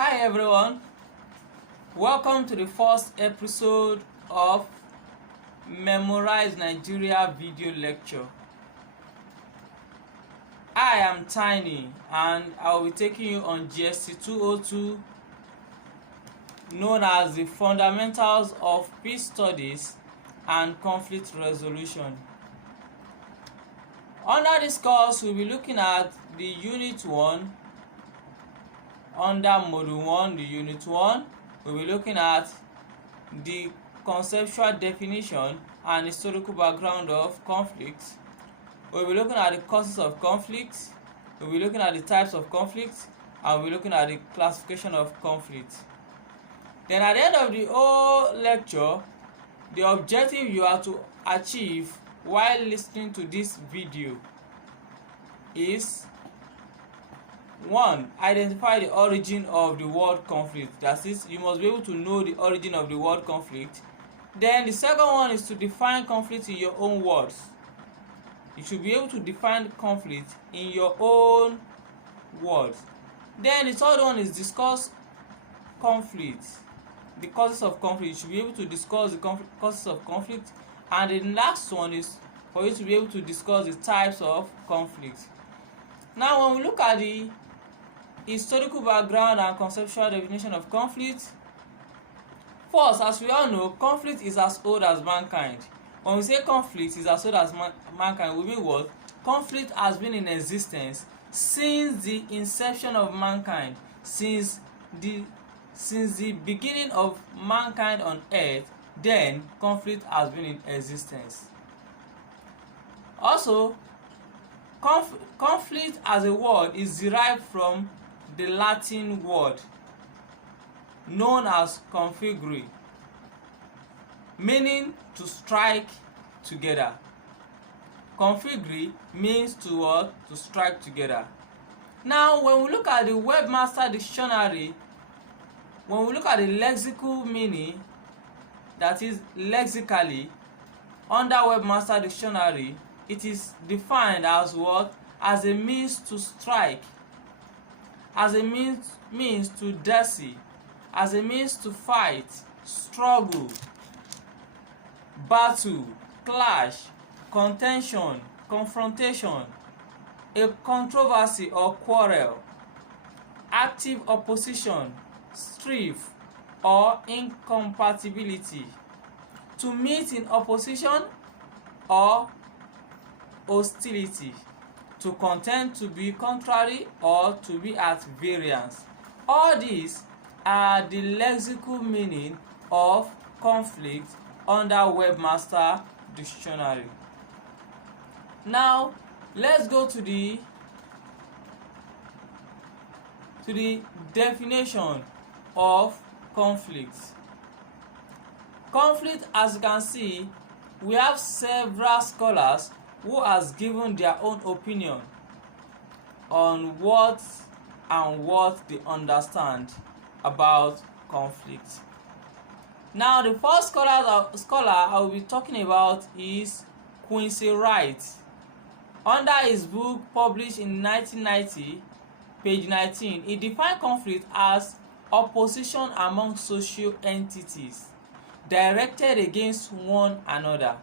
Hi everyone, welcome to the first episode of Memorize Nigeria video lecture. I am Tiny and I will be taking you on gst202, known as the Fundamentals of Peace Studies and Conflict Resolution. Under this course, we'll be looking at the Unit 1. Under Module 1, the Unit 1, we'll be looking at the conceptual definition and historical background of conflict. We'll be looking at the causes of conflict. We'll be looking at the types of conflict, and we'll be looking at the classification of conflict. Then at the end of the whole lecture, the objective you are to achieve while listening to this video is 1. Identify the origin of the word conflict. That is, you must be able to know the origin of the word conflict. Then the second one is to define conflict in your own words. You should be able to define conflict in your own words. Then the third one is discuss conflict, the causes of conflict. You should be able to discuss the causes of conflict. And the last one is for you to be able to discuss the types of conflict. Now, when we look at the historical background and conceptual definition of conflict, first, as we all know, conflict is as old as mankind. When we say conflict is as old as mankind, we mean what? Conflict has been in existence since the inception of mankind, since the beginning of mankind on earth. Then conflict has been in existence. Also, conflict as a word is derived from the Latin word known as configere, meaning to strike together. Configere means to strike together. Now, when we look at the Webmaster Dictionary, when we look at the lexical meaning, that is lexically, under Webmaster Dictionary, it is defined as what? As a means to strike, as a means to deceive, as a means to fight, struggle, battle, clash, contention, confrontation, a controversy or quarrel, active opposition, strife or incompatibility, to meet in opposition or hostility, to contend, to be contrary, or to be at variance. All these are the lexical meaning of conflict under Webmaster Dictionary. Now, let's go to the definition of conflict. Conflict, as you can see, we have several scholars who has given their own opinion on what they understand about conflict. Now, the first scholar I will be talking about is Quincy Wright. Under his book published in 1990, page 19, he defined conflict as opposition among social entities directed against one another.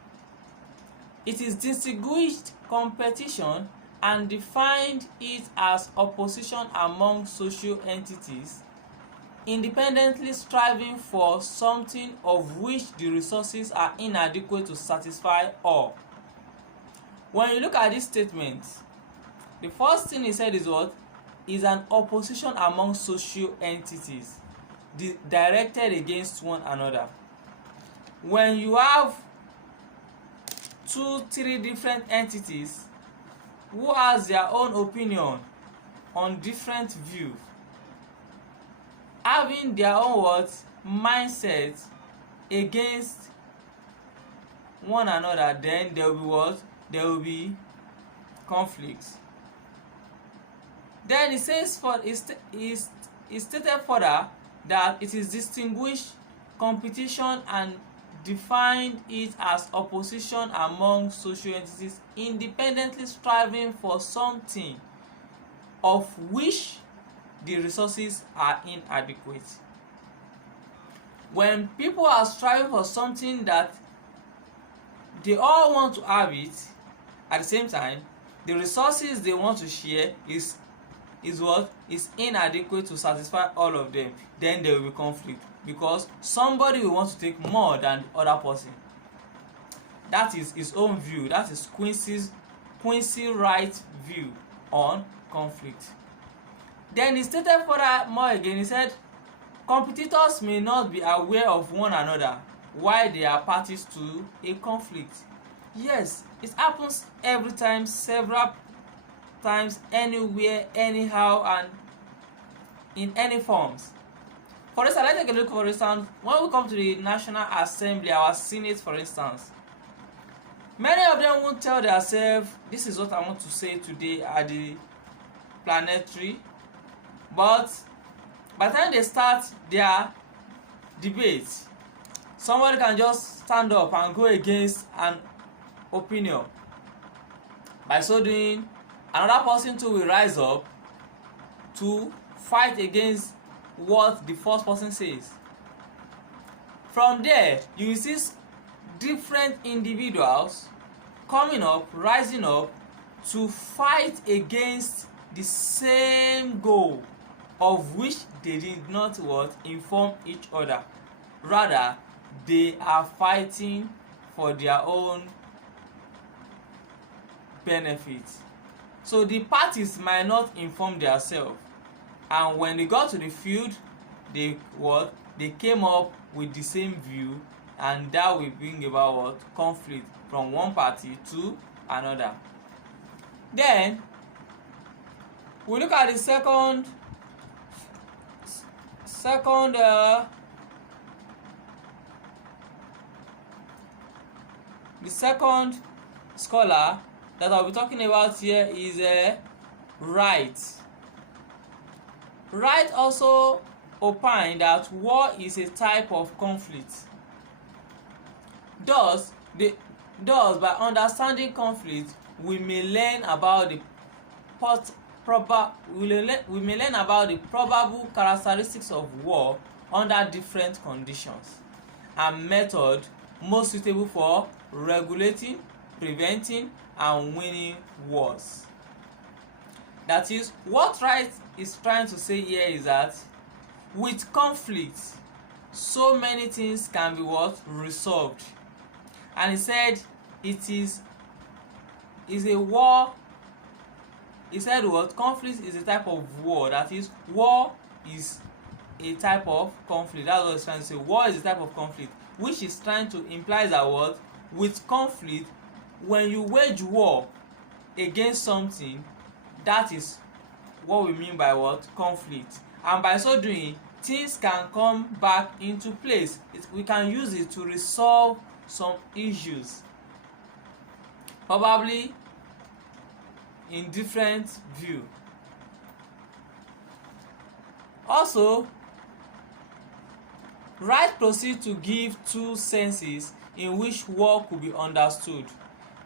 It is distinguished competition and defined it as opposition among social entities independently striving for something of which the resources are inadequate to satisfy all. When you look at this statement, the first thing he said is what? Is an opposition among social entities directed against one another. When you have 2-3 different entities who has their own opinion on different views, having their own mindset against one another, then there will be what? There will be conflicts. Then he says he stated further that it is distinguished competition and defined it as opposition among social entities independently striving for something of which the resources are inadequate. When people are striving for something that they all want to have it at the same time, the resources they want to share is inadequate to satisfy all of them, then there will be conflict, because somebody will want to take more than the other person. That is his own view. That is Quincy Wright's view on conflict. Then he stated further more again. He said, competitors may not be aware of one another while they are parties to a conflict. Yes, it happens every time, several times, anywhere, anyhow, and in any forms. For instance, let's take a look. For instance, when we come to the National Assembly, our Senate, for instance, many of them won't tell themselves, this is what I want to say today at the plenary, but by the time they start their debate, somebody can just stand up and go against an opinion. By so doing, another person too will rise up to fight against what the first person says. From there, you will see different individuals coming up, rising up to fight against the same goal, of which they did not inform each other. Rather, they are fighting for their own benefit. So the parties might not inform themselves, and when they got to the field, they came up with the same view, and that will bring about conflict from one party to another. Then we look at the second scholar that I'll be talking about here is Wright. Wright also opined that war is a type of conflict. Thus, by understanding conflict, we may learn about the probable characteristics of war under different conditions, and method most suitable for regulating, preventing, and winning wars. That is, what Wright is trying to say here is that with conflict, so many things can be resolved. And he said it is a war. He said conflict is a type of war. That is, war is a type of conflict. That's what he's trying to say. War is a type of conflict, which is trying to imply that with conflict, when you wage war against something, that is what we mean by conflict. And by so doing, things can come back into place. We can use it to resolve some issues, probably in different view. Also, Wright proceeds to give two senses in which war could be understood.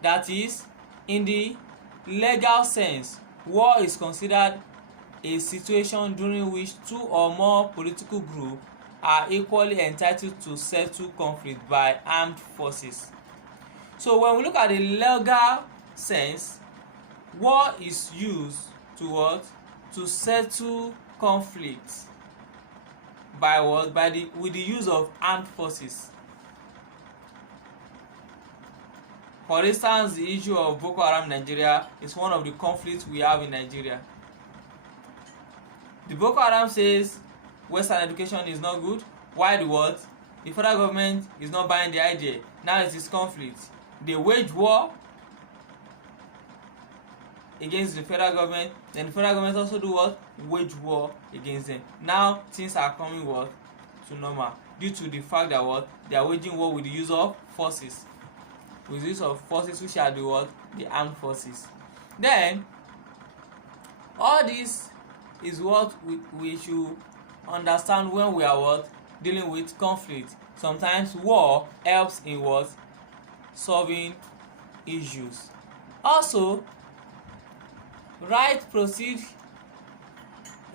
That is, in the legal sense, war is considered a situation during which two or more political groups are equally entitled to settle conflict by armed forces. So when we look at the legal sense, war is used to settle conflicts with the use of armed forces. For instance, the issue of Boko Haram in Nigeria is one of the conflicts we have in Nigeria. The Boko Haram says Western education is not good. Why the federal government is not buying the idea. Now it is conflict. They wage war against the federal government, then the federal government also do wage war against them. Now things are coming to normal due to the fact that they are waging war with the use of forces. With the use of forces which are the armed forces. Then all this is what we should understand when we are dealing with conflict. Sometimes war helps in solving issues. Also, Wright proceed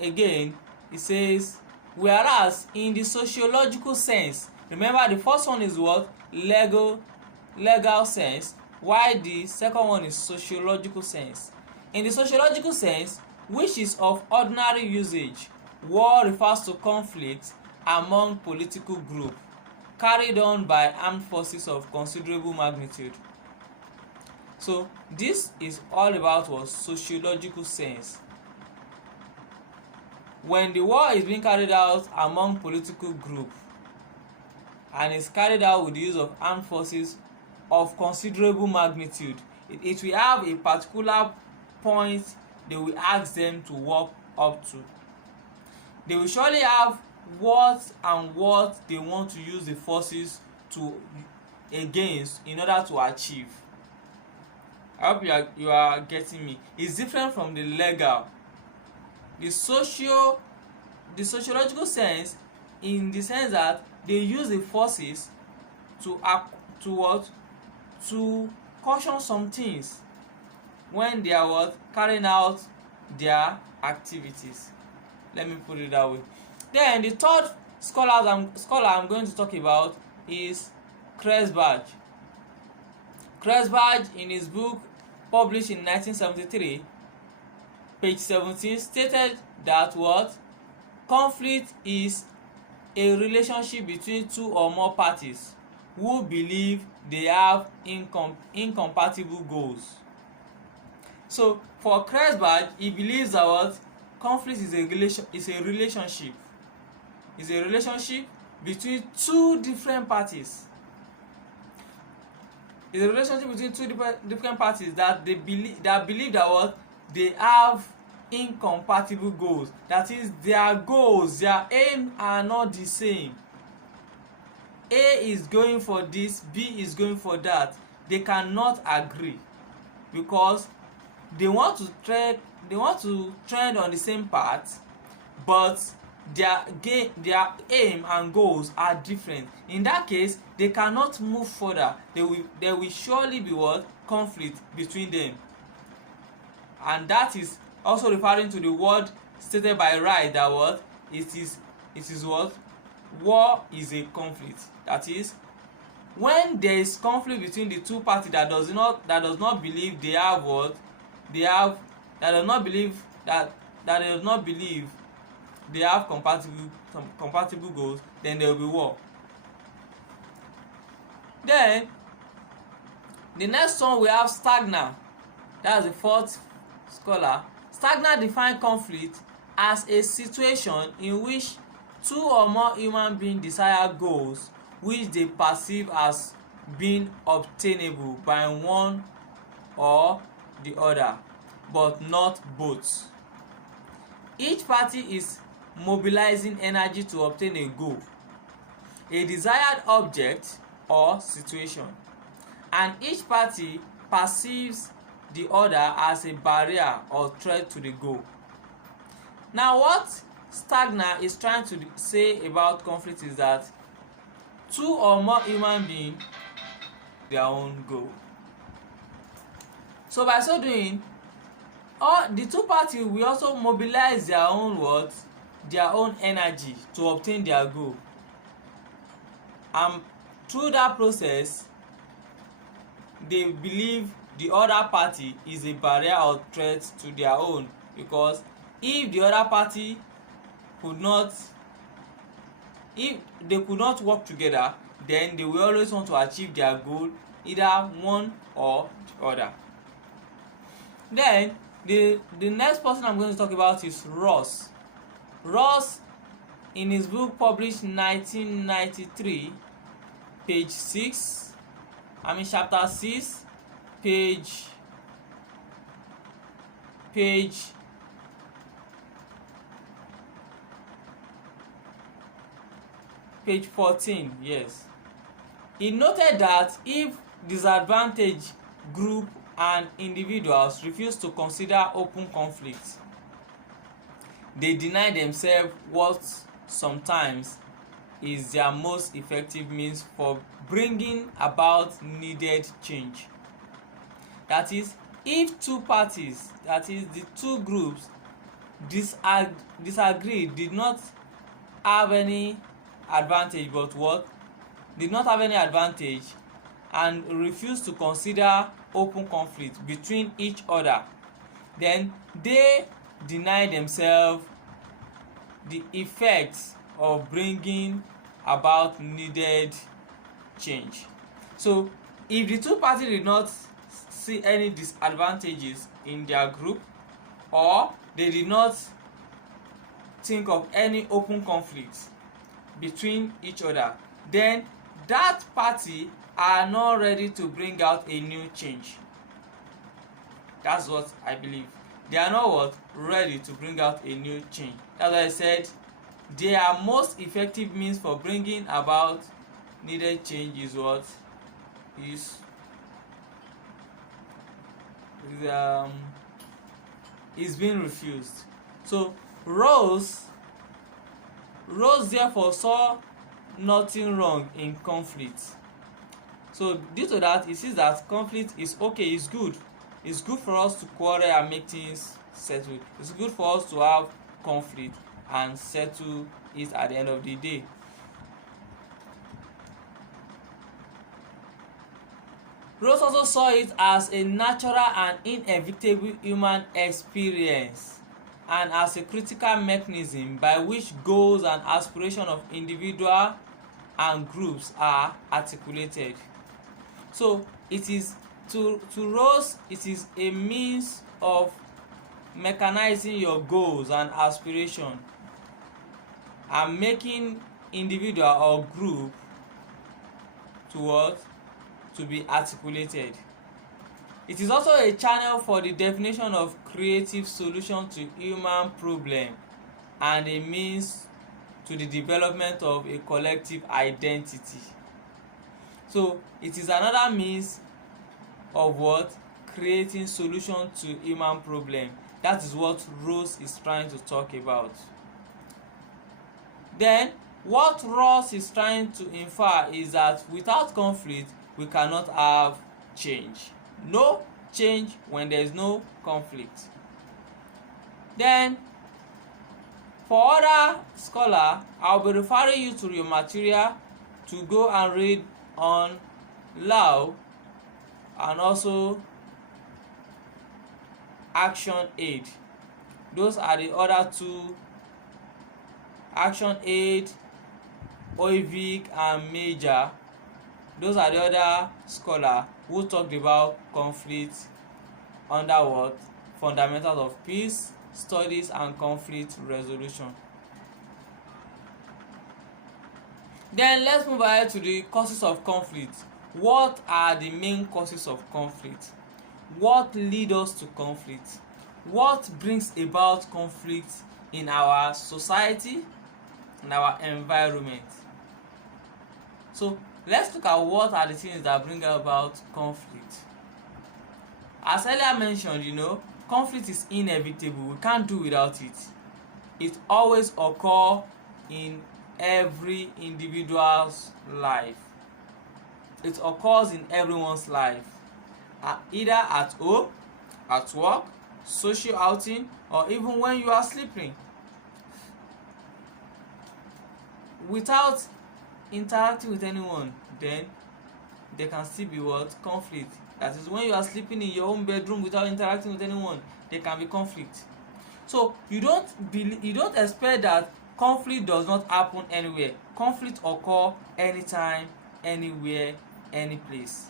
again, it says, whereas in the sociological sense, remember the first one is what? Legal sense, while the second one is sociological sense. In the sociological sense, which is of ordinary usage, war refers to conflict among political groups carried on by armed forces of considerable magnitude. So this is all about what? Sociological sense. When the war is being carried out among political groups and is carried out with the use of armed forces of considerable magnitude, it will have a particular point they will ask them to work up to. They will surely have what they want to use the forces to against in order to achieve. I hope you are getting me. It's different from the legal. The sociological sense, in the sense that they use the forces to caution some things when they are carrying out their activities. Let me put it that way. Then the third scholar I'm going to talk about is Kresbach. Kresbach, in his book published in 1973, page 17, stated that what? Conflict is a relationship between two or more parties who believe they have incompatible goals. So for Kresbach, he believes that what? Conflict is a relationship. It's a relationship between two different parties. It's a relationship between two different parties that believe that what? They have incompatible goals. That is, their goals, their aim are not the same. A is going for this, B is going for that. They cannot agree because they want to trend on the same path, but their aim and goals are different. In that case, they cannot move further. There will surely be what? Conflict between them. And that is also referring to the word stated by Wright that what? It is what? War is a conflict. That is, when there is conflict between the two parties that does not believe they have what? That does not believe they have compatible goals, then there will be war. Then the next one we have Stagner. That's the fourth scholar. Stagner defines conflict as a situation in which two or more human beings desire goals which they perceive as being obtainable by one or the other, but not both. Each party is mobilizing energy to obtain a goal, a desired object or situation, and each party perceives the other as a barrier or threat to the goal. Now, what Stagner is trying to say about conflict is that two or more human beings have their own goal. So by so doing, the two parties will also mobilize their own energy to obtain their goal. Through that process, they believe the other party is a barrier or threat to their own, because if the other party could not work together, then they will always want to achieve their goal, either one or the other. Then the next person I'm going to talk about is Ross. Ross, in his book published in 1993, chapter 6, page 14, yes. He noted that if disadvantaged group and individuals refuse to consider open conflict, they deny themselves what sometimes is their most effective means for bringing about needed change. That is, if two parties, that is the two groups, disagreed did not have any advantage, but what did not have any advantage and refused to consider open conflict between each other, then they deny themselves the effects of bringing about needed change. So if the two parties did not see any disadvantages in their group, or they did not think of any open conflict between each other, then that party are not ready to bring out a new change. That's what I believe. They are not what ready to bring out a new change. That's why I said their most effective means for bringing about needed change is what is being refused. So Rose therefore saw nothing wrong in conflict. So due to that, he sees that conflict is okay, it's good. It's good for us to quarrel and make things settle. It's good for us to have conflict and settle it at the end of the day. Rose also saw it as a natural and inevitable human experience, and as a critical mechanism by which goals and aspirations of individuals and groups are articulated. So it is to Rose, it is a means of mechanizing your goals and aspirations and making individual or group to be articulated. It is also a channel for the definition of creative solution to human problem and a means to the development of a collective identity. So it is another means of what? Creating solution to human problem. That is what Rose is trying to talk about. Then what Rose is trying to infer is that without conflict we cannot have change. No change when there is no conflict. Then for other scholar, I'll be referring you to your material to go and read on law and also action aid. Those are the other two, action aid, Oivik and Major. Those are the other scholar who talked about conflict under what? Fundamentals of peace studies and conflict resolution. Then let's move ahead to the causes of conflict. What are the main causes of conflict? What lead us to conflict? What brings about conflict in our society, in our environment? So let's look at what are the things that bring about conflict. As earlier mentioned, conflict is inevitable. We can't do without it. It always occurs in every individual's life. It occurs in everyone's life, either at home, at work, social outing, or even when you are sleeping. Without interacting with anyone, then there can still be what? Conflict. That is, when you are sleeping in your own bedroom without interacting with anyone, there can be conflict. So you don't expect that conflict does not happen anywhere. Conflict occur anytime, anywhere, any place.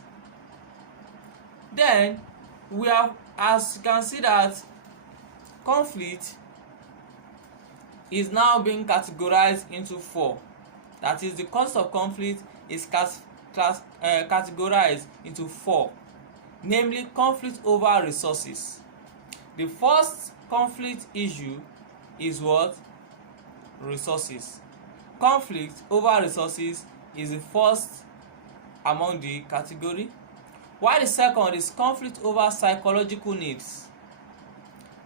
Then we have, as you can see, that conflict is now being categorized into 4. That is, the cause of conflict is categorized into 4, namely conflict over resources. The first conflict issue is what? Resources. Conflict over resources is the first among the category, while the second is conflict over psychological needs.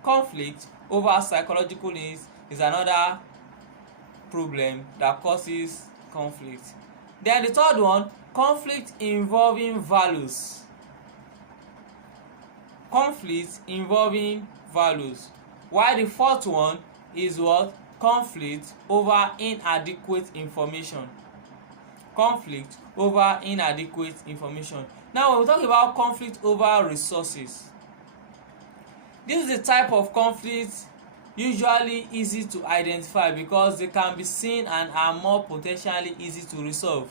Conflict over psychological needs is another problem that causes conflict. Then the third one, conflict involving values. Conflict involving values. While the fourth one is what? Conflict over inadequate information. Conflict over inadequate information. Now when we talk about conflict over resources, this is a type of conflict usually easy to identify because they can be seen and are more potentially easy to resolve.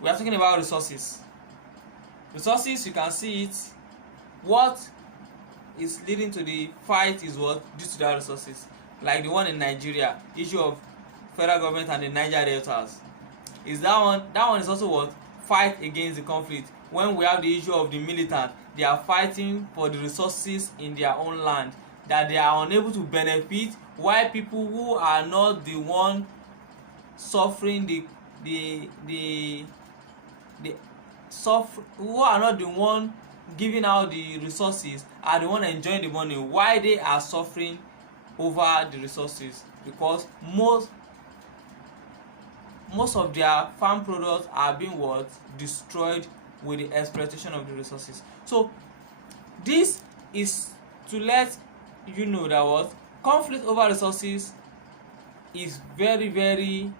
We are talking about resources. Resources, you can see it. What is leading to the fight is what? Due to their resources. Like the one in Nigeria, issue of federal government and the Niger deltas. Is that one is also what? Fight against the conflict. When we have the issue of the militant, they are fighting for the resources in their own land that they are unable to benefit, while people who are not the one suffering who are not the one giving out the resources are the one enjoying the money, while they are suffering over the resources because most of their farm products are being what? Destroyed with the exploitation of the resources. So this is to let you know that what? Conflict over resources is very, very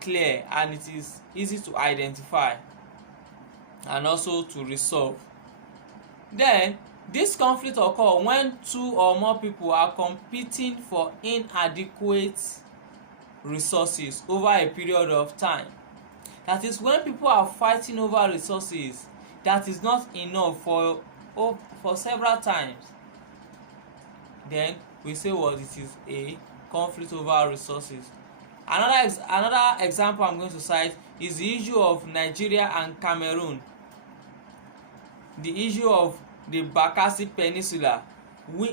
clear, and it is easy to identify and also to resolve. Then this conflict occur when two or more people are competing for inadequate resources over a period of time. That is, when people are fighting over resources that is not enough for several times, then we say what? It is a conflict over resources. Another example I'm going to cite is the issue of Nigeria and Cameroon. The issue of the Bakassi Peninsula,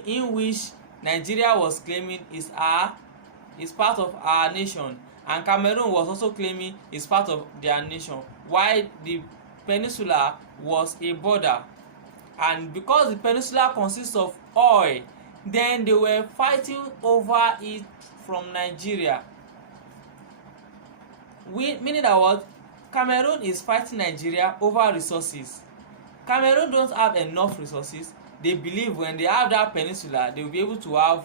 in which Nigeria was claiming is part of our nation, and Cameroon was also claiming is part of their nation, while the peninsula was a border. And because the peninsula consists of oil, then they were fighting over it from Nigeria. Meaning that what? Cameroon is fighting Nigeria over resources. Cameroon don't have enough resources. They believe when they have that peninsula, they will be able to have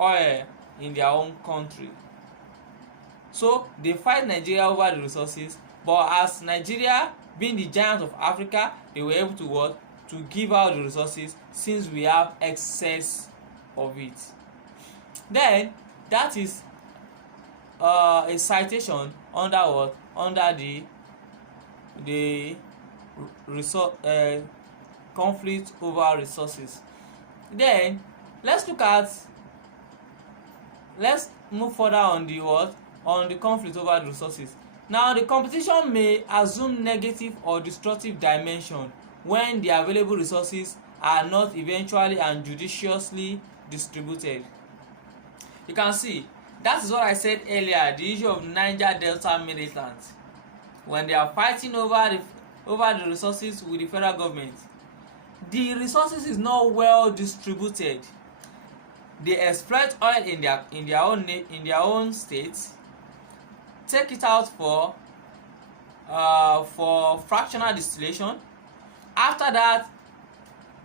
oil in their own country. So they fight Nigeria over the resources, but as Nigeria being the giant of Africa, they were able to what? To give out the resources, since we have excess of it. Then that is a citation under what? Under the conflict over resources. Then let's move further on the what? On the conflict over the resources. Now the competition may assume negative or destructive dimension when the available resources are not eventually and judiciously distributed. You can see that is what I said earlier, the issue of Niger Delta militants. When they are fighting over the resources with the federal government, the resources is not well distributed. They exploit oil in their own states, take it out for fractional distillation. After that,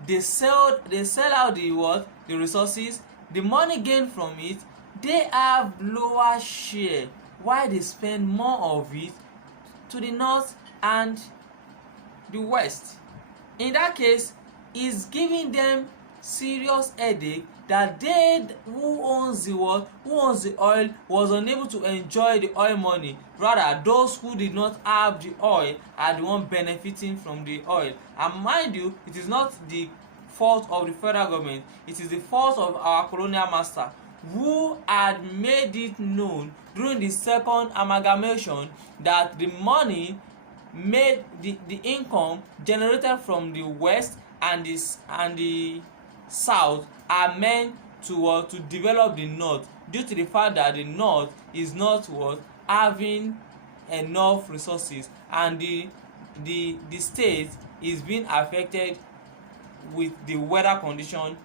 they sell out the resources. The money gained from it, they have lower share, while they spend more of it to the north and the west. In that case, it's giving them serious headache that they who owns the oil was unable to enjoy the oil money. Rather, those who did not have the oil are the one benefiting from the oil. And mind you, it is not the fault of the federal government, it is the fault of our colonial master, who had made it known during the second amalgamation that the money made, the income generated from the west and the south are meant to develop the north, due to the fact that the north is not having enough resources, and the state is being affected with the weather condition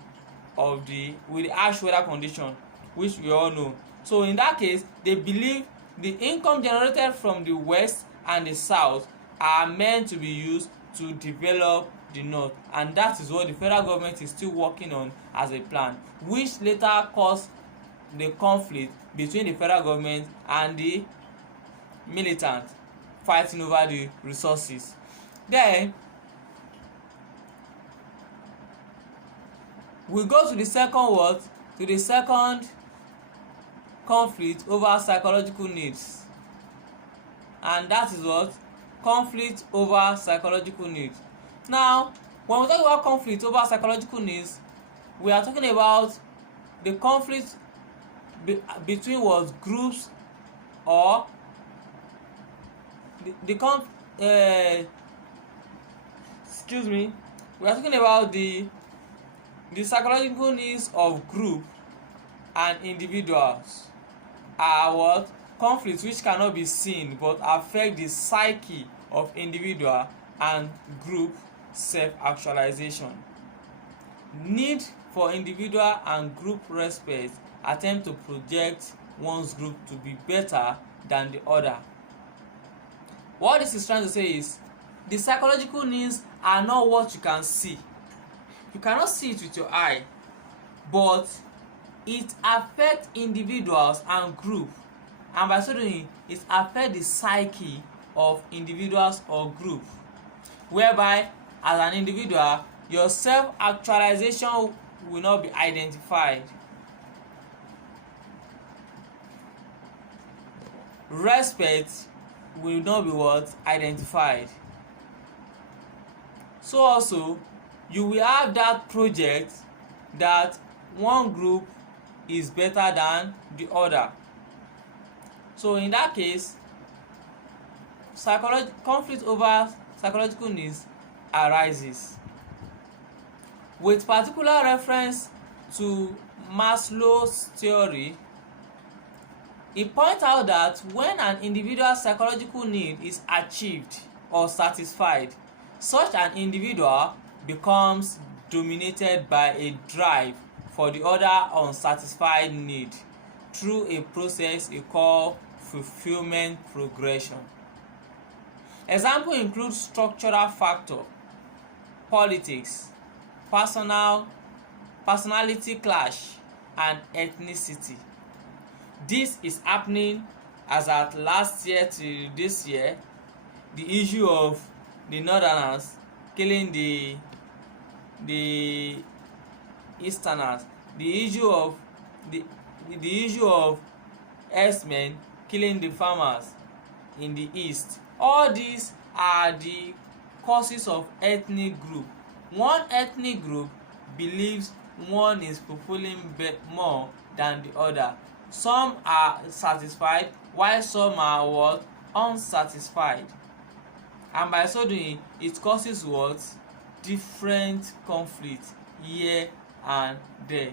with the harsh weather condition, which we all know. So in that case, they believe the income generated from the west and the south are meant to be used to develop the north, and that is what the federal government is still working on as a plan, which later caused the conflict between the federal government and the militants fighting over the resources. Then we go to the second conflict over psychological needs, and that is what? Conflict over psychological needs. Now, when we talk about conflict over psychological needs, we are talking about the conflict between what? Groups, or excuse me, we are talking about the psychological needs of group and individuals are what? Conflicts which cannot be seen but affect the psyche of individual and group self-actualization. Need for individual and group respect attempt to project one's group to be better than the other. What this is trying to say is the psychological needs are not what you can see. You cannot see it with your eye, but it affects individuals and group, and by so doing it affects the psyche of individuals or group, whereby as an individual your self-actualization will not be identified. Respect will not be what? Identified. So also you will have that project that one group is better than the other. So in that case, conflict over psychological needs arises. With particular reference to Maslow's theory, he points out that when an individual's psychological need is achieved or satisfied, such an individual becomes dominated by a drive for the other unsatisfied need through a process he calls fulfillment progression. Example include structural factor, politics, personality clash, and ethnicity. This is happening as at last year to this year, the issue of the northerners killing the easterners, the issue of the issue of herdsmen killing the farmers in the east. All these are the causes of ethnic group. One ethnic group believes one is fulfilling more than the other. Some are satisfied while some are what? Unsatisfied. And by so doing, it causes what? Different conflicts here and there.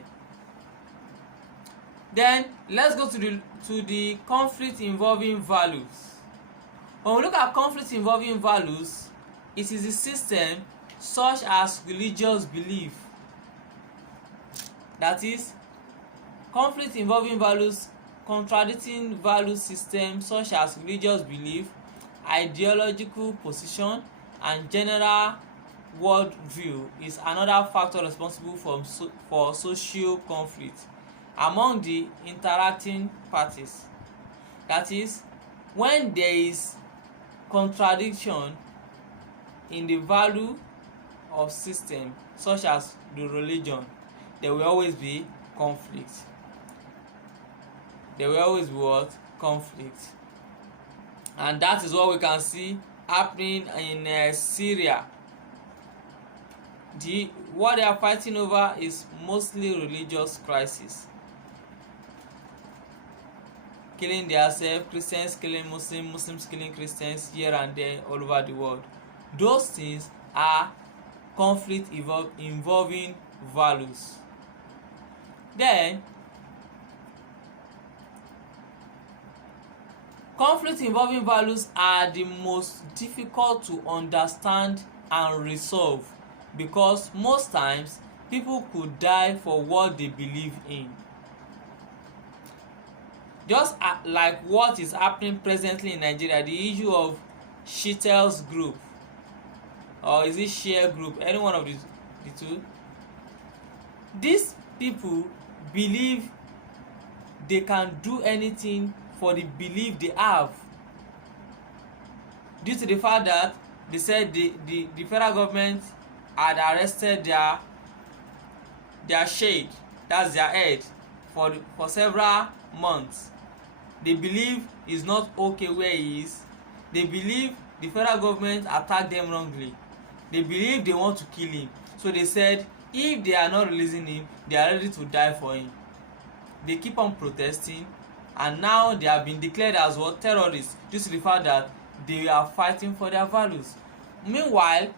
Then let's go to the conflict involving values. When we look at conflict involving values, it is a system such as religious belief. That is, conflict involving values contradicting value systems such as religious belief, ideological position, and general worldview is another factor responsible for social conflict among the interacting parties. That is, when there is contradiction in the value of system such as the religion, there will always be conflict. There will always be what? Conflict. And that is what we can see happening in Syria. What they are fighting over is mostly religious crisis. Killing themselves, Christians killing Muslims, Muslims killing Christians here and there all over the world. Those things are conflict involving values. Then, conflict involving values are the most difficult to understand and resolve because most times people could die for what they believe in. Just like what is happening presently in Nigeria, the issue of Shittel's group. or is it share group, any one of the two. These people believe they can do anything for the belief they have, due to the fact that they said the federal government had arrested their sheikh, that's their head, for several months. They believe he's not okay where he is. They believe the federal government attacked them wrongly. They believe they want to kill him. So they said if they are not releasing him, they are ready to die for him. They keep on protesting, and now they have been declared as what? Terrorists, due to the fact that they are fighting for their values. Meanwhile,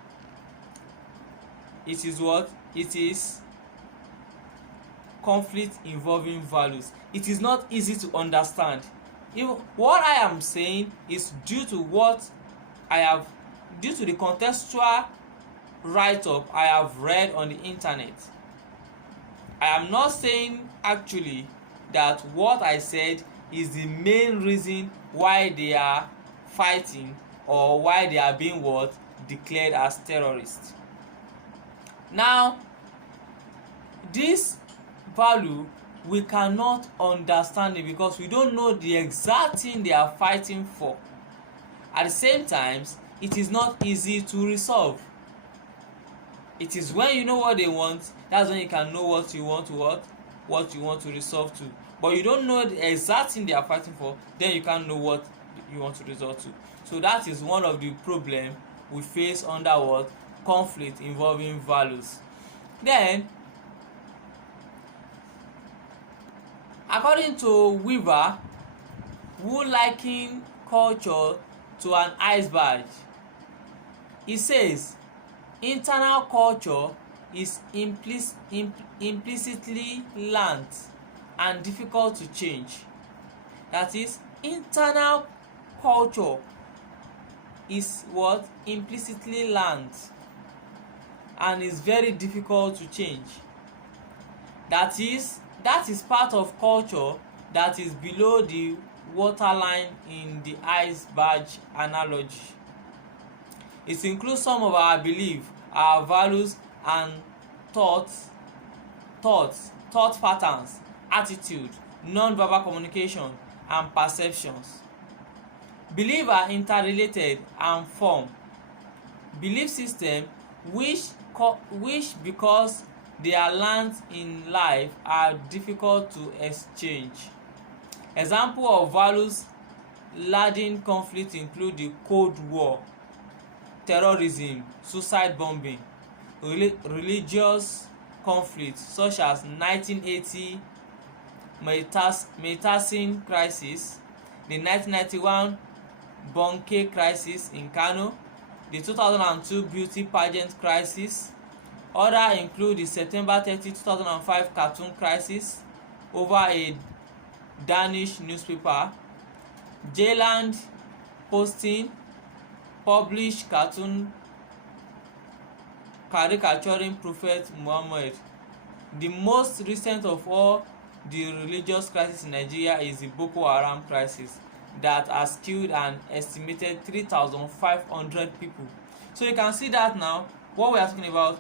it is what? It is conflict involving values. It is not easy to understand. What I am saying is due to the contextual write-up I have read on the internet. I am not saying actually that what I said is the main reason why they are fighting or why they are being declared as terrorists. Now, this value, we cannot understand it because we don't know the exact thing they are fighting for. At the same time, it is not easy to resolve. It is when you know what they want, that's when you can know what you want to resolve to. But you don't know the exact thing they are fighting for, then you can't know what you want to resolve to. So that is one of the problems we face under conflict involving values. Then, according to Weaver, who likened culture to an iceberg, he says internal culture is implicitly learned and difficult to change. That is, internal culture is implicitly learned and is very difficult to change. That is part of culture that is below the waterline in the iceberg analogy. It includes some of our beliefs, our values, and thought patterns, attitude, non-verbal communication, and perceptions. Beliefs are interrelated and form belief system which because they are learned in life are difficult to exchange. Example of values laden conflict include the Cold War, terrorism, suicide bombing, religious conflicts such as 1980 Maytasin crisis, the 1991 Bonke crisis in Kano, the 2002 beauty pageant crisis. Others include the September 30, 2005 cartoon crisis over a Danish newspaper, Jayland posting published cartoon caricaturing Prophet Muhammad. The most recent of all the religious crisis in Nigeria is the Boko Haram crisis that has killed an estimated 3,500 people. So you can see that now what we are talking about,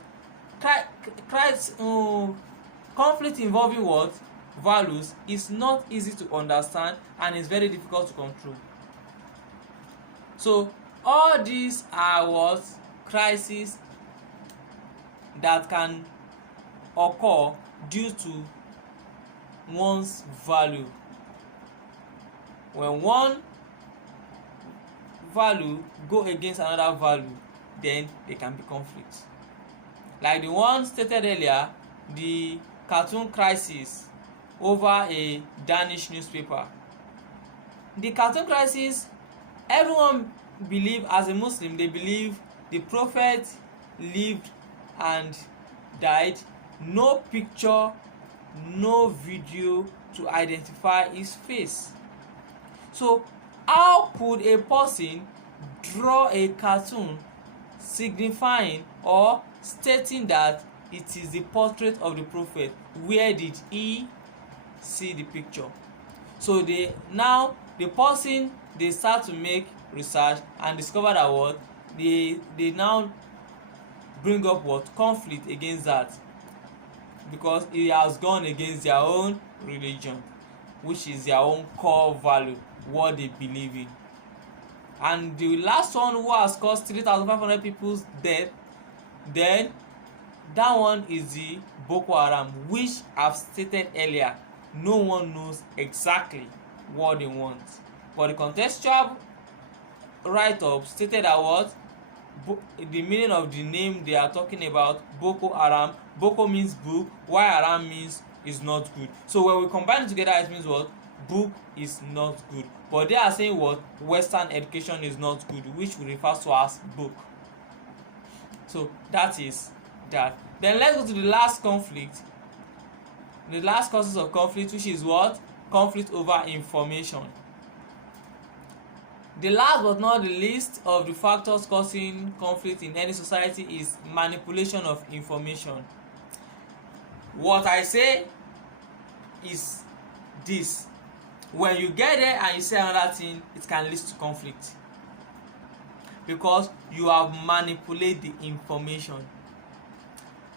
conflict involving values is not easy to understand and is very difficult to control. So all these are crises that can occur due to one's value. When one value go against another value, then there can be conflict. Like the one stated earlier, the cartoon crisis over a Danish newspaper. The cartoon crisis, everyone believe, as a Muslim, they believe the Prophet lived and died. No picture, no video to identify his face. So how could a person draw a cartoon signifying or stating that it is the portrait of the Prophet? Where did he see the picture? So the person, they start to make research and discover that they now bring up what conflict against that, because it has gone against their own religion, which is their own core value, what they believe in. And the last one who has caused 3,500 people's death, then that one is the Boko Haram, which I've stated earlier, no one knows exactly what they want, but the contextual write-up stated that what the meaning of the name they are talking about, Boko Haram. Boko means book, while Haram means is not good. So when we combine it together, it means what? Book is not good. But they are saying what? Western education is not good, which we refer to as book. So that is that. Then let's go to the last conflict. The last causes of conflict, which is what? Conflict over information. The last but not the least of the factors causing conflict in any society is manipulation of information. What I say is this: when you get there and you say another thing, it can lead to conflict, because you have manipulated the information.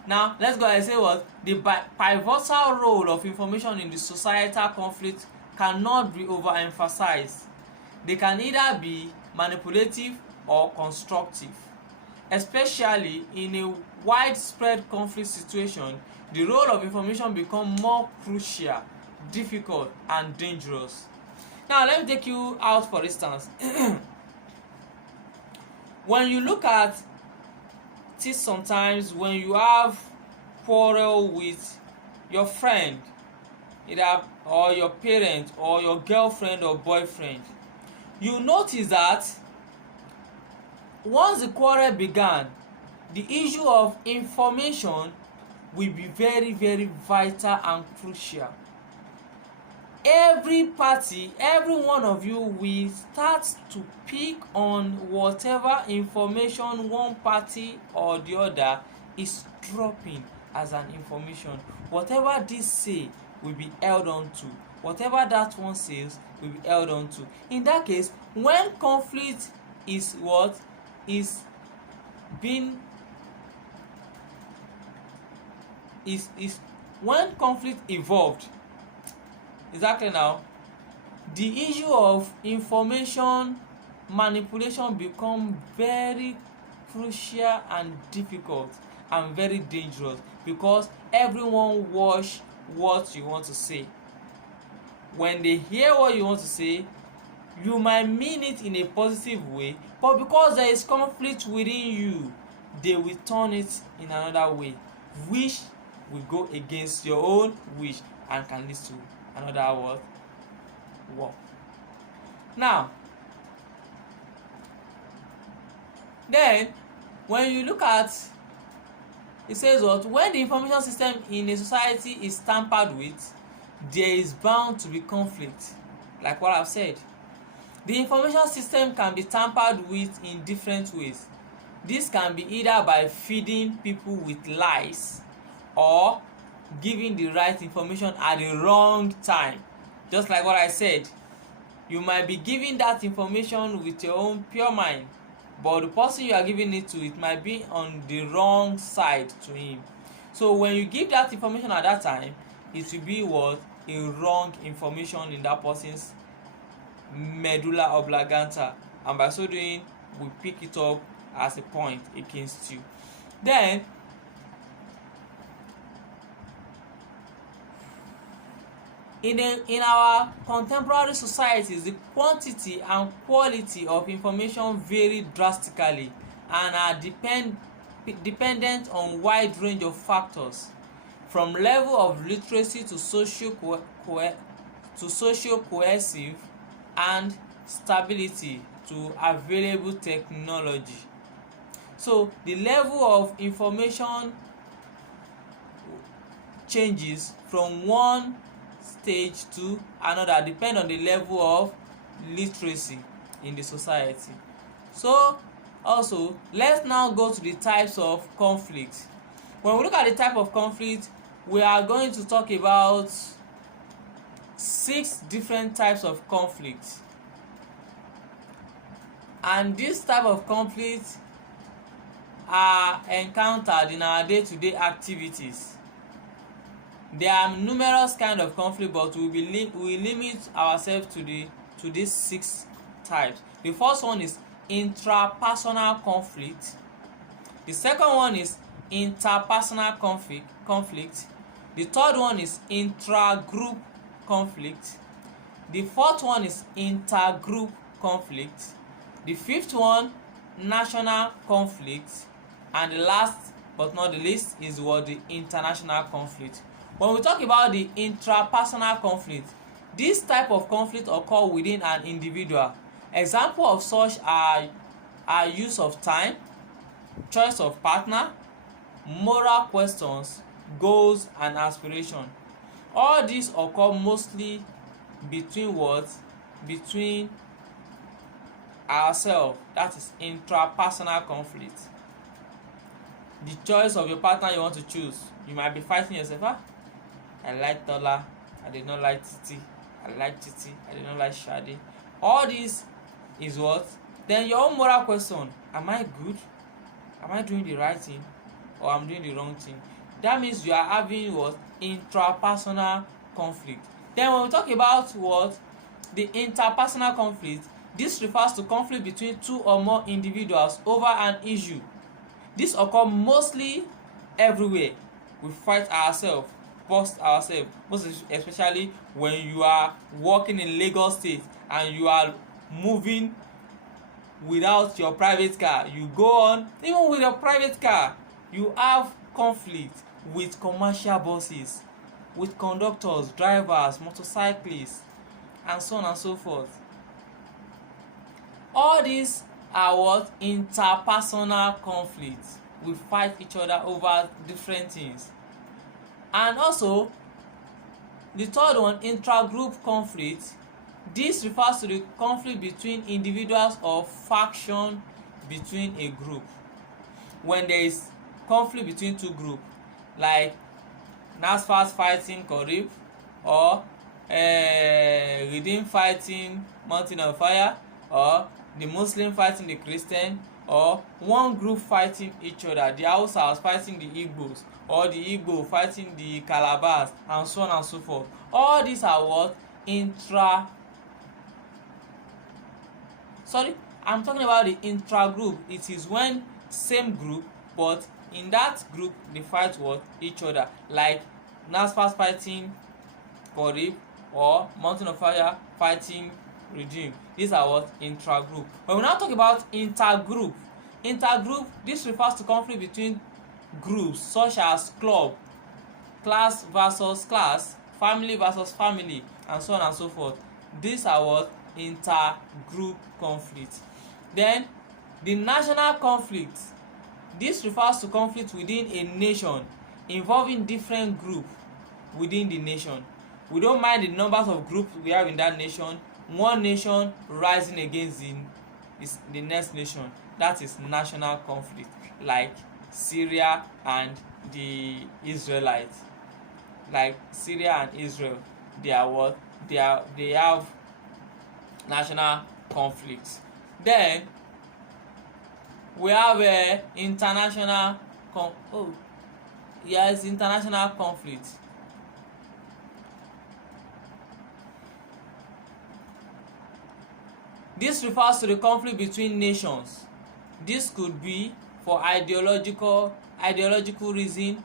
Now let's go and say what the pivotal role of information in the societal conflict cannot be overemphasized. They can either be manipulative or constructive. Especially in a widespread conflict situation, the role of information becomes more crucial, difficult, and dangerous. Now let me take you out for instance. When you look at it, sometimes when you have quarrel with your friend, either or your parent or your girlfriend or boyfriend, you notice that once the quarrel began, the issue of information will be very, very vital and crucial. Every party, every one of you will start to pick on whatever information one party or the other is dropping as an information. Whatever this say will be held on to. Whatever that one says will be held on to. In that case, when conflict is what is being is when conflict evolved, exactly now, the issue of information manipulation become very crucial and difficult and very dangerous, because everyone watch what you want to say. When they hear what you want to say, you might mean it in a positive way, but because there is conflict within you, they will turn it in another way, which will go against your own wish and can lead to another word, war. Now, then when you look at it, says what when the information system in a society is tampered with, there is bound to be conflict. Like what I've said, the information system can be tampered with in different ways. This can be either by feeding people with lies or giving the right information at the wrong time. Just like what I said, you might be giving that information with your own pure mind, but the person you are giving it to, it might be on the wrong side to him. So when you give that information at that time, it will be what? A wrong information in that person's medulla oblongata, and by so doing we pick it up as a point against you. Then in our contemporary societies, the quantity and quality of information vary drastically and are dependent on wide range of factors, from level of literacy to social cohesive and stability to available technology. So the level of information changes from one stage to another depend on the level of literacy in the society. So also, let's now go to the types of conflict. When we look at the type of conflict, we are going to talk about 6 different types of conflict, and this type of conflict are encountered in our day-to-day activities. There are numerous kind of conflict, but we limit ourselves to these 6 types. The first one is intrapersonal conflict. The second one is interpersonal conflict. The third one is intra-group conflict. The fourth one is intergroup conflict. The fifth one, national conflict. And the last but not the least is the international conflict. When we talk about the intrapersonal conflict, this type of conflict occur within an individual. Example of such are use of time, choice of partner, moral questions, goals and aspiration. All these occur mostly between between ourselves. That is intrapersonal conflict. The choice of your partner you want to choose. You might be fighting yourself. I like Tola, I did not like Titi. I like Titi, I did not like Shadi. All this is what? Then your own moral question. Am I good? Am I doing the right thing? Or I'm doing the wrong thing? That means you are having intrapersonal conflict. Then when we talk about the interpersonal conflict, this refers to conflict between 2 or more individuals over an issue. This occurs mostly everywhere. We fight ourselves, bust ourselves, most especially when you are working in Lagos State and you are moving without your private car. You go on, even with your private car, you have conflict with commercial buses, with conductors, drivers, motorcyclists, and so on and so forth. All these are interpersonal conflicts. We fight each other over different things. And also the third one, intra-group conflict. This refers to the conflict between individuals or faction between a group. When there is conflict between 2 groups, like NASFAT fighting Korib, or Redeem fighting Mountain of Fire, or the Muslim fighting the Christian, or one group fighting each other. The Hausas fighting the Igbos, or the Igbo fighting the Calabars, and so on and so forth. All these are I'm talking about the intra-group. It is when same group, but in that group they fight each other, like NASFAT fighting Korib, or Mountain of Fire fighting Redeem. These are intra-group. When we now talk about intergroup, this refers to conflict between groups such as club, class versus class, family versus family, and so on and so forth. These are intergroup conflict. Then the national conflict. This refers to conflict within a nation involving different groups within the nation. We don't mind the numbers of groups we have in that nation. One nation rising against the next nation. That is national conflict, like Syria and the Israelites. Like Syria and Israel, they have national conflicts. Then we have international conflict. This refers to the conflict between nations. This could be for ideological reason,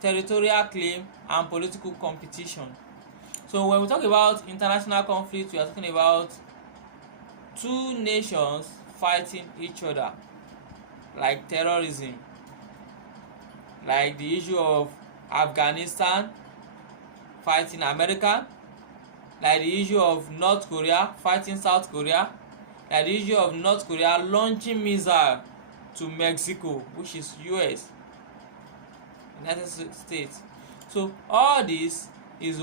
territorial claim, and political competition. So when we talk about international conflict, we are talking about 2 nations fighting each other, like terrorism, like the issue of Afghanistan fighting America, like the issue of North Korea fighting South Korea, like the issue of North Korea launching missile to Mexico, which is US, United States. So all this is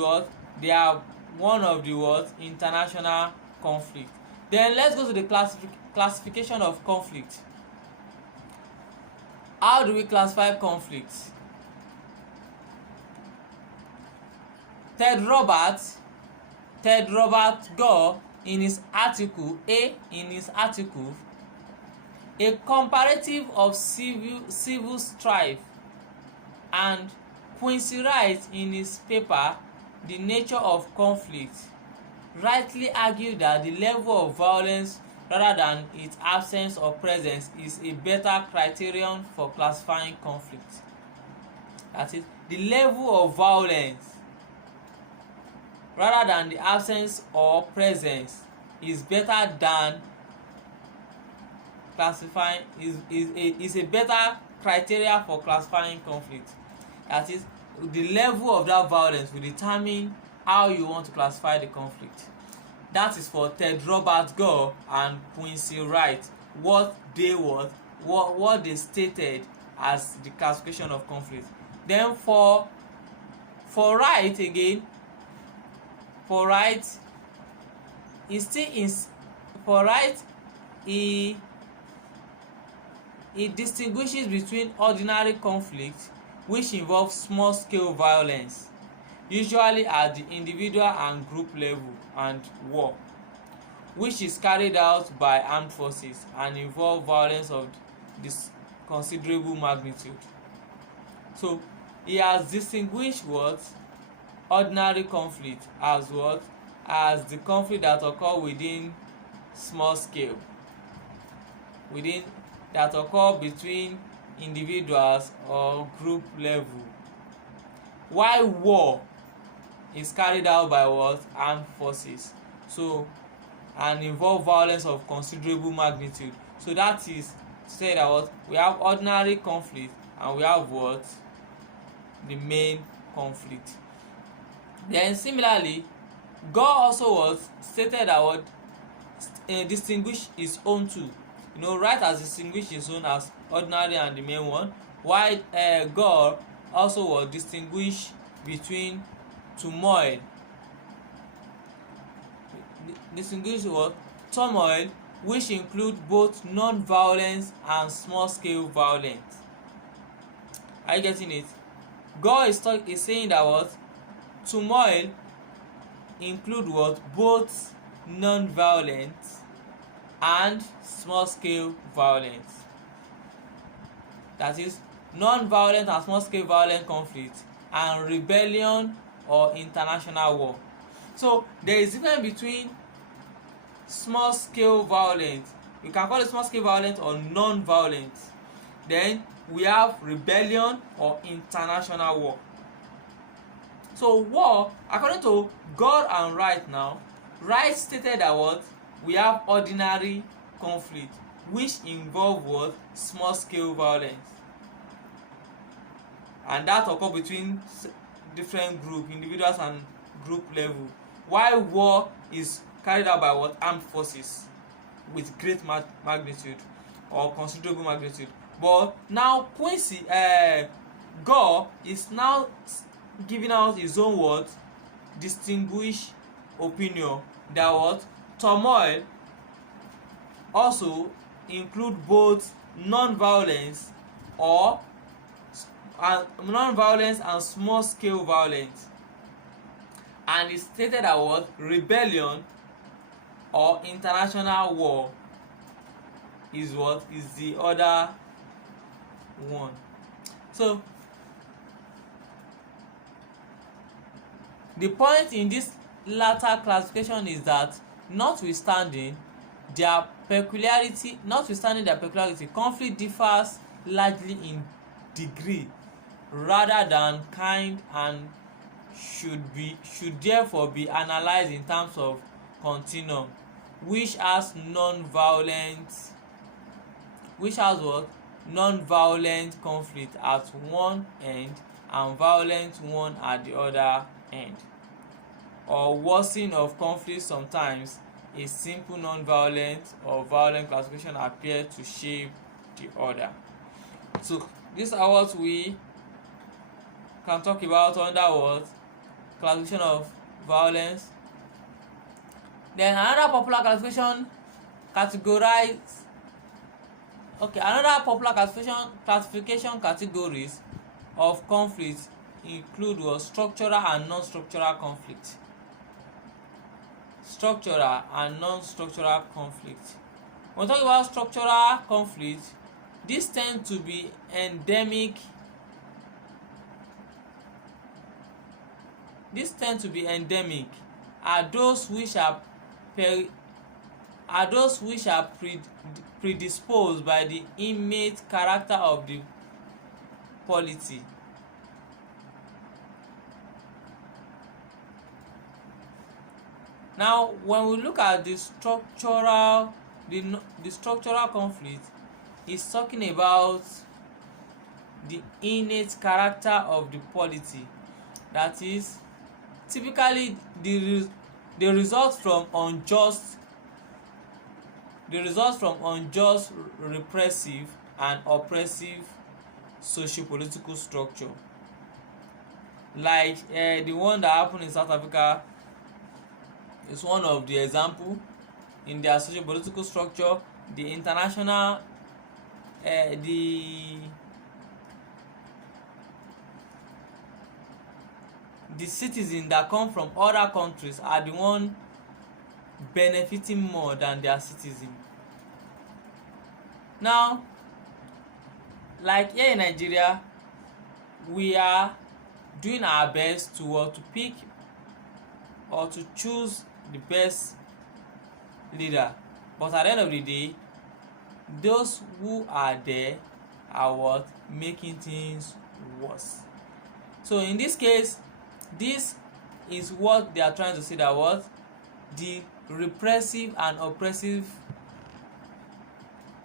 they are one of the international conflict. Then let's go to the classification of conflict. How do we classify conflict? Ted Robert Gore in his article A comparative of civil strife, and Quincy Wright in his paper The Nature of Conflict rightly argued that the level of violence rather than its absence or presence is a better criterion for classifying conflict. That is, the level of violence rather than the absence or presence is better than classifying is a better criteria for classifying conflict. That is, the level of that violence will determine how you want to classify the conflict. That is for Ted Robert Gore and Quincy Wright, what they stated as the classification of conflict. Then for Wright again, for Wright he distinguishes between ordinary conflict, which involves small scale violence, usually at the individual and group level, and war, which is carried out by armed forces and involve violence of this considerable magnitude. So he has distinguished what ordinary conflict as what as the conflict that occur within small scale, that occur between individuals or group level, while war is carried out by what armed forces, so and involve violence of considerable magnitude. So that is said that what we have ordinary conflict and we have what the main conflict. Then similarly, Gore also was stated that what distinguish his own too. Wright has distinguished his own as ordinary and the main one, while Gore also will distinguish between turmoil, turmoil, which include both non-violence and small-scale violence. Are you getting it? Gore is saying that what turmoil include what both non-violent and small-scale violence. That is, non-violent and small-scale violent conflict and rebellion or international war. So there is difference between small-scale violence. You can call it small-scale violence or non-violent. Then we have rebellion or international war. So war, according to Gore and Wright now, Wright stated that what we have ordinary conflict, which involve what small-scale violence, and that occur between different group, individuals and group level, while war is carried out by what armed forces with great magnitude or considerable magnitude. But now Gore is now giving out his own words, distinguished opinion that what turmoil also include both non-violence and small-scale violence, and he stated that what rebellion or international war is the other one. So the point in this latter classification is that notwithstanding their peculiarity, conflict differs largely in degree rather than kind, and should therefore be analyzed in terms of continuum, which has non-violent conflict at one end and violent one at the other end, or worsening of conflict. Sometimes a simple non-violent or violent classification appear to shape the other. So these are what we can talk about under what classification of violence. Then another popular classification classification categories of conflict include what structural and non-structural conflict. Structural and non-structural conflict. When we talk about structural conflict, these tend to be endemic. Are those which are predisposed by the innate character of the polity. Now, when we look at the structural conflict, is talking about the innate character of the polity. That is, typically the result from unjust repressive and oppressive socio-political structure, like the one that happened in South Africa is one of the example. In their socio-political structure, the international the citizens that come from other countries are the one benefiting more than their citizens. Now, like here in Nigeria, we are doing our best to pick or to choose the best leader, but at the end of the day, those who are there are making things worse. So in this case, this is what they are trying to say, that the repressive and oppressive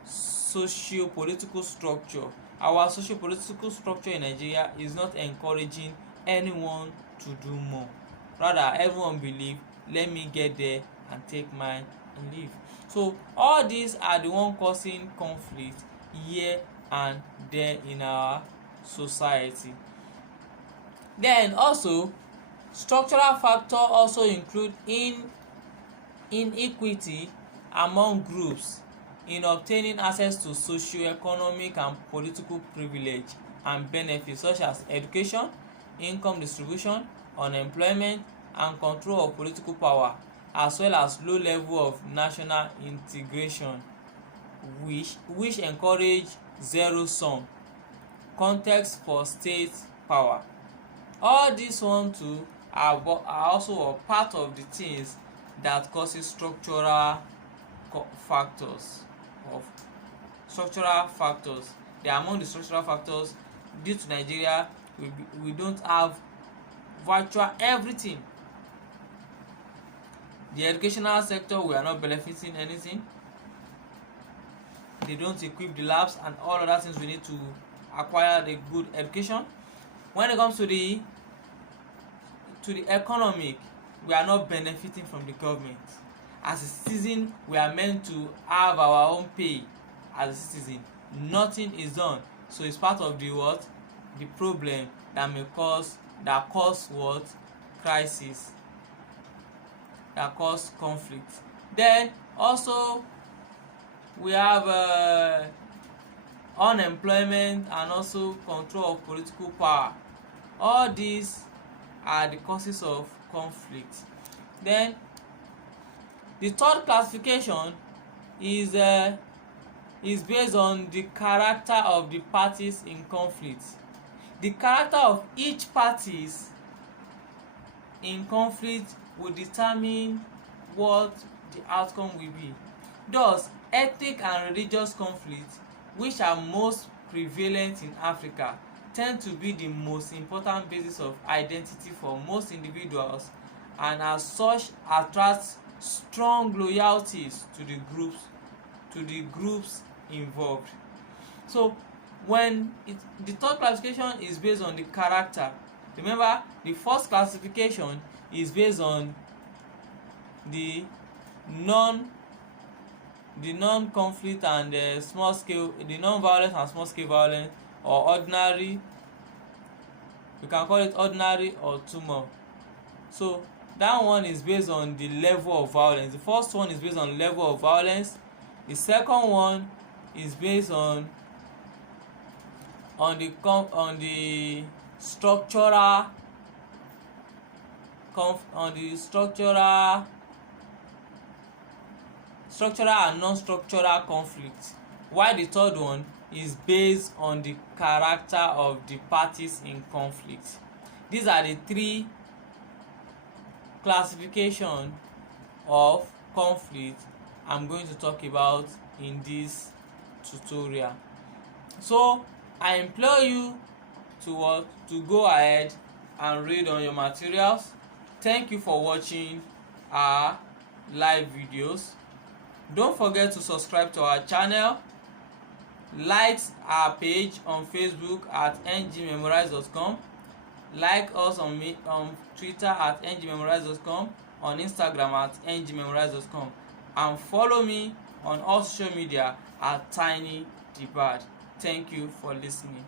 socio-political structure, our socio-political structure in Nigeria is not encouraging anyone to do more. Rather, everyone believe, let me get there and take mine and leave. So all these are the one causing conflict here and there in our society. Then also, structural factor also include inequity among groups in obtaining access to socio-economic and political privilege and benefits, such as education, income distribution, unemployment, and control of political power, as well as low level of national integration, which encourage zero-sum context for state power. All these one too are also a part of the things that causes structural factors. They are among the structural factors. Due to Nigeria, we don't have virtual everything. The educational sector, we are not benefiting anything. They don't equip the labs and all other things we need to acquire the good education. When it comes to the economic, we are not benefiting from the government. As a citizen, we are meant to have our own pay. As a citizen, nothing is done. So it's part of the problem that cause crisis, that cause conflict. Then also we have unemployment and also control of political power. All these are the causes of conflict. Then the third classification is based on the character of the parties in conflict. The character of each parties in conflict will determine what the outcome will be. Thus, ethnic and religious conflicts, which are most prevalent in Africa, tend to be the most important basis of identity for most individuals, and as such attract strong loyalties to the groups involved. So when the third classification is based on the character, remember the first classification is based on the non-conflict and small scale, the non-violent and small scale violence, or ordinary. We can call it ordinary or tumor. So that one is based on the level of violence. The first one is based on level of violence. The second one is based on the structural structural and non-structural conflict, while the third one is based on the character of the parties in conflict. These are the three classification of conflict I'm going to talk about in this tutorial. So I implore you to go ahead and read on your materials. Thank you for watching our live videos. Don't forget to subscribe to our channel, like our page on Facebook at ngmemorize.com, like us on Twitter at ngmemorize.com, on Instagram at ngmemorize.com, and follow me on all social media at tinythebird. Thank you for listening.